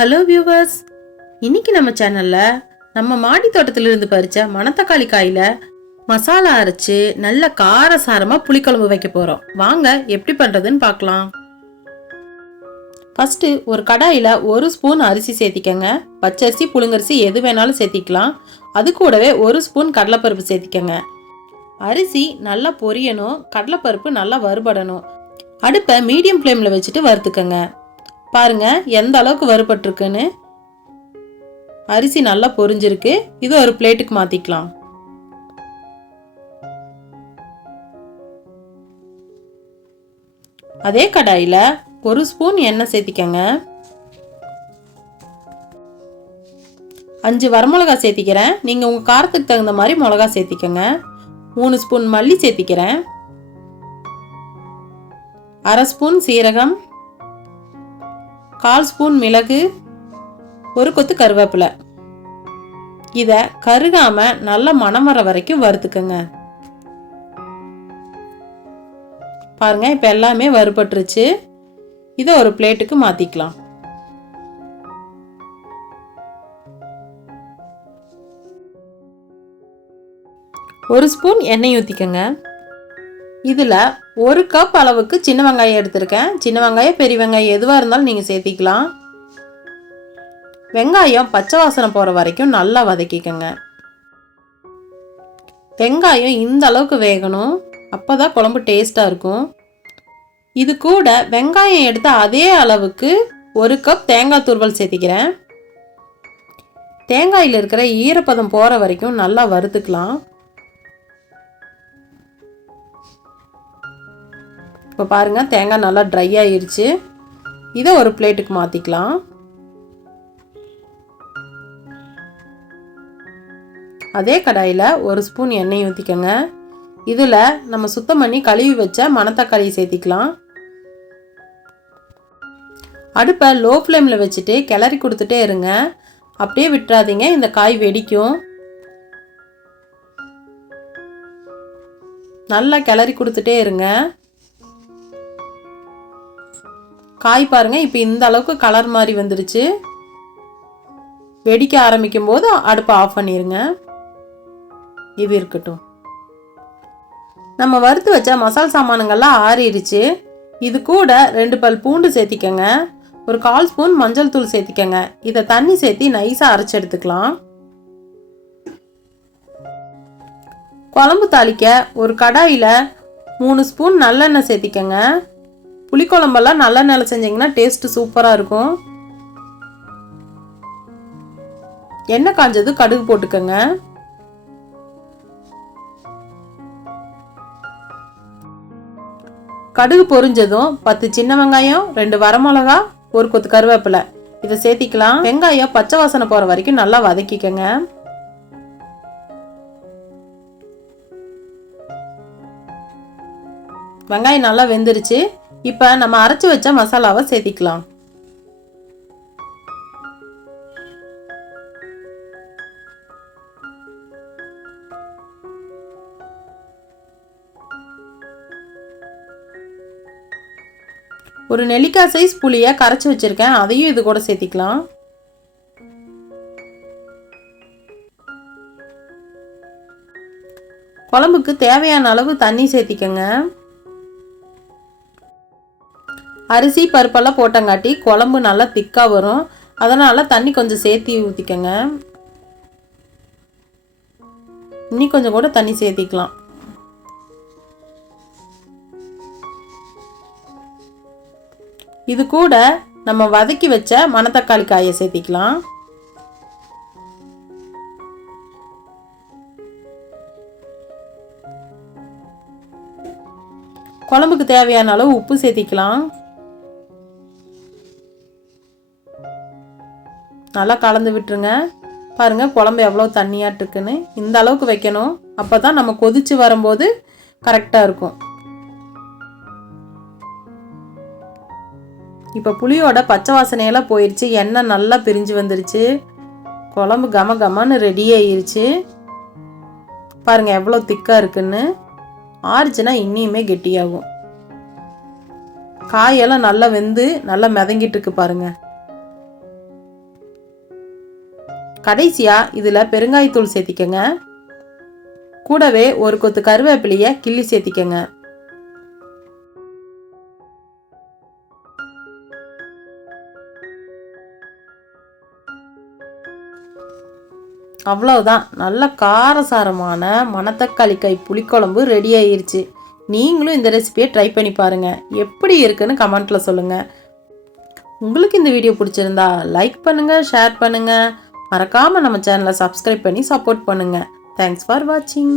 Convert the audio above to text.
Hello viewers, இன்னைக்கு நம்ம சேனல்ல நம்ம மாடி தோட்டத்திலிருந்து பறிச்ச மணத்தக்காளி காயில மசாலா அரைச்சு நல்ல காரசாரமா புளிக்குழம்பு வைக்க போறோம். வாங்க எப்படி பண்றதுன்னு பார்க்கலாம். ஃபர்ஸ்ட் ஒரு கடாயில 1 ஸ்பூன் அரிசி சேர்த்திக்கங்க. பச்சரிசி புழுங்கரிசி எது வேணாலும் சேர்த்திக்கலாம். அது கூடவே 1 ஸ்பூன் கடலைப்பருப்பு சேர்த்திக்கங்க. அரிசி நல்லா பொரியணும், கடலைப்பருப்பு நல்லா வறுபடணும். அடுப்பை மீடியம் ஃப்ளேம்ல வச்சுட்டு வறுத்துக்கங்க. பாருங்க எந்த அளவுக்கு வறுபட்டிருக்குன்னு. அரிசி நல்லா பொரிஞ்சிருக்கு. இது ஒரு பிளேட்டுக்கு மாத்திக்கலாம். அதே கடாயில 1 ஸ்பூன் எண்ணெய் சேர்த்திக்கங்க. 5 வரமிளகா சேர்த்திக்கிறேன். நீங்க உங்க காரத்துக்கு தகுந்த மாதிரி மிளகா சேர்த்திக்கங்க. 3 ஸ்பூன் மல்லி சேர்த்திக்கிறேன். 1/2 ஸ்பூன் சீரகம், 1/4 ஸ்பூன் மிளகு, 1 கொத்து கருவேப்பிலை. இத கருகாம நல்ல மணம் வர வரைக்கும் வறுத்துக்கங்க. பாருங்க இப்ப எல்லாமே வறுபட்டுருச்சு. இத ஒரு பிளேட்டுக்கு மாத்திக்கலாம். ஒரு ஸ்பூன் எண்ணெய் ஊத்திக்கங்க. இதுல 1 கப் அளவுக்கு சின்ன வெங்காயம் எடுத்திருக்கேன். சின்ன வெங்காயம் பெரிய வெங்காயம் எதுவா இருந்தாலும் நீங்க சேர்த்திக்கலாம். வெங்காயம் பச்சை வாசனை போற வரைக்கும் நல்லா வதக்கிக்கங்க. வெங்காயம் இந்த அளவுக்கு வேகணும், அப்பதான் குழம்பு டேஸ்டா இருக்கும். இது கூட வெங்காயம் எடுத்த அதே அளவுக்கு 1 கப் தேங்காய் துருவல் சேர்த்திக்கிறேன். தேங்காயில இருக்கிற ஈரப்பதம் போற வரைக்கும் நல்லா வறுத்துக்கலாம். இப்போ பாருங்க தேங்காய் நல்லா ட்ரை ஆயிருச்சு. இதை ஒரு பிளேட்டுக்கு மாத்திக்கலாம். அதே கடாயில 1 ஸ்பூன் எண்ணெய் ஊத்திக்கங்க. இதுல நம்ம சுத்தம் பண்ணி கழுவி வச்ச மணத்தக்காளி சேர்த்திக்கலாம். அடுப்பை லோ ஃப்ளேம்ல வச்சுட்டு கிளறி கொடுத்துட்டே இருங்க. அப்படியே விட்டுறாதீங்க, இந்த காய் வெடிக்கும். நல்லா கிளறி கொடுத்துட்டே இருங்க. காய் பாருங்க இப்போ இந்த அளவுக்கு கலர் மாதிரி வந்துருச்சு. வெடிக்க ஆரம்பிக்கும் போது அடுப்பை ஆஃப் பண்ணிருங்க. இது இருக்கட்டும். நம்ம வறுத்து வச்ச மசாலா சாமானுங்கள்லாம் ஆறிடுச்சு. இது கூட 2 பல் பூண்டு சேர்த்திக்கங்க. ஒரு 1/4 ஸ்பூன் மஞ்சள் தூள் சேர்த்திக்கங்க. இதை தண்ணி சேர்த்தி நைஸா அரைச்சு எடுத்துக்கலாம். குழம்பு தாளிக்க ஒரு கடாயில 3 ஸ்பூன் நல்லெண்ணெய் சேர்த்திக்கங்க. புளிக்குழம்பெல்லாம் நல்லெண்ணெயில செஞ்சீங்கன்னா டேஸ்ட் சூப்பரா இருக்கும். எண்ணெய் காஞ்சது கடுகு போட்டுக்கங்க. கடுகு பொரிஞ்சதும் 10 சின்ன வெங்காயம், 2 வரமிளகா, 1 கொத்து கருவேப்பிலை இதை சேர்த்திக்கலாம். வெங்காயம் பச்சை வாசனை போற வரைக்கும் நல்லா வதக்கிக்கங்க. வெங்காயம் நல்லா வெந்துருச்சு. இப்ப நம்ம அரைச்சு வச்ச மசாலாவை சேர்த்திக்கலாம். ஒரு நெல்லிக்காய் சைஸ் புளிய கரைச்சு வச்சிருக்கேன், அதையும் இது கூட சேர்த்திக்கலாம். குழம்புக்கு தேவையான அளவு தண்ணி சேர்த்திக்கங்க. அரிசி பருப்பெல்லாம் போட்டங்காட்டி குழம்பு நல்லா திக்கா வரும். அதனால தண்ணி கொஞ்சம் சேர்த்தி ஊற்றிக்கங்க. இன்னி கொஞ்சம் கூட தண்ணி சேர்த்திக்கலாம். இது கூட நம்ம வதக்கி வச்ச மணத்தக்காளி காயை சேர்த்திக்கலாம். குழம்புக்கு தேவையான அளவு உப்பு சேர்த்திக்கலாம். நல்லா கலந்து விட்டுருங்க. பாருங்க குழம்பு எவ்வளோ தண்ணியாட்டு இருக்குன்னு. இந்த அளவுக்கு வைக்கணும், அப்பதான் நம்ம கொதிச்சு வரும்போது கரெக்டா இருக்கும். இப்போ புளியோட பச்சை வாசனையெல்லாம் போயிடுச்சு. எண்ணெய் நல்லா பிரிஞ்சு வந்துருச்சு. குழம்பு கம கமன்னு ரெடி ஆயிருச்சு. பாருங்க எவ்வளோ திக்கா இருக்குன்னு. ஆறுச்சுன்னா இன்னியுமே கெட்டியாகும். காயெல்லாம் நல்லா வெந்து நல்லா மிதங்கிட்டு இருக்கு பாருங்க. கடைசியாக இதில் பெருங்காயத்தூள் சேர்த்திக்கங்க. கூடவே ஒரு கொத்து கருவேப்பிலையை கிள்ளி சேர்த்திக்கங்க. அவ்வளவுதான், நல்ல காரசாரமான மணத்தக்காளி காய் புளிக்குழம்பு ரெடி ஆயிருச்சு. நீங்களும் இந்த ரெசிபியை ட்ரை பண்ணி பாருங்கள். எப்படி இருக்குன்னு கமெண்ட்டில் சொல்லுங்கள். உங்களுக்கு இந்த வீடியோ பிடிச்சிருந்தா லைக் பண்ணுங்கள், ஷேர் பண்ணுங்கள். மறக்காமல் நம்ம சேனலை சப்ஸ்கிரைப் பண்ணி சப்போர்ட் பண்ணுங்கள். தேங்க்ஸ் ஃபார் வாட்சிங்.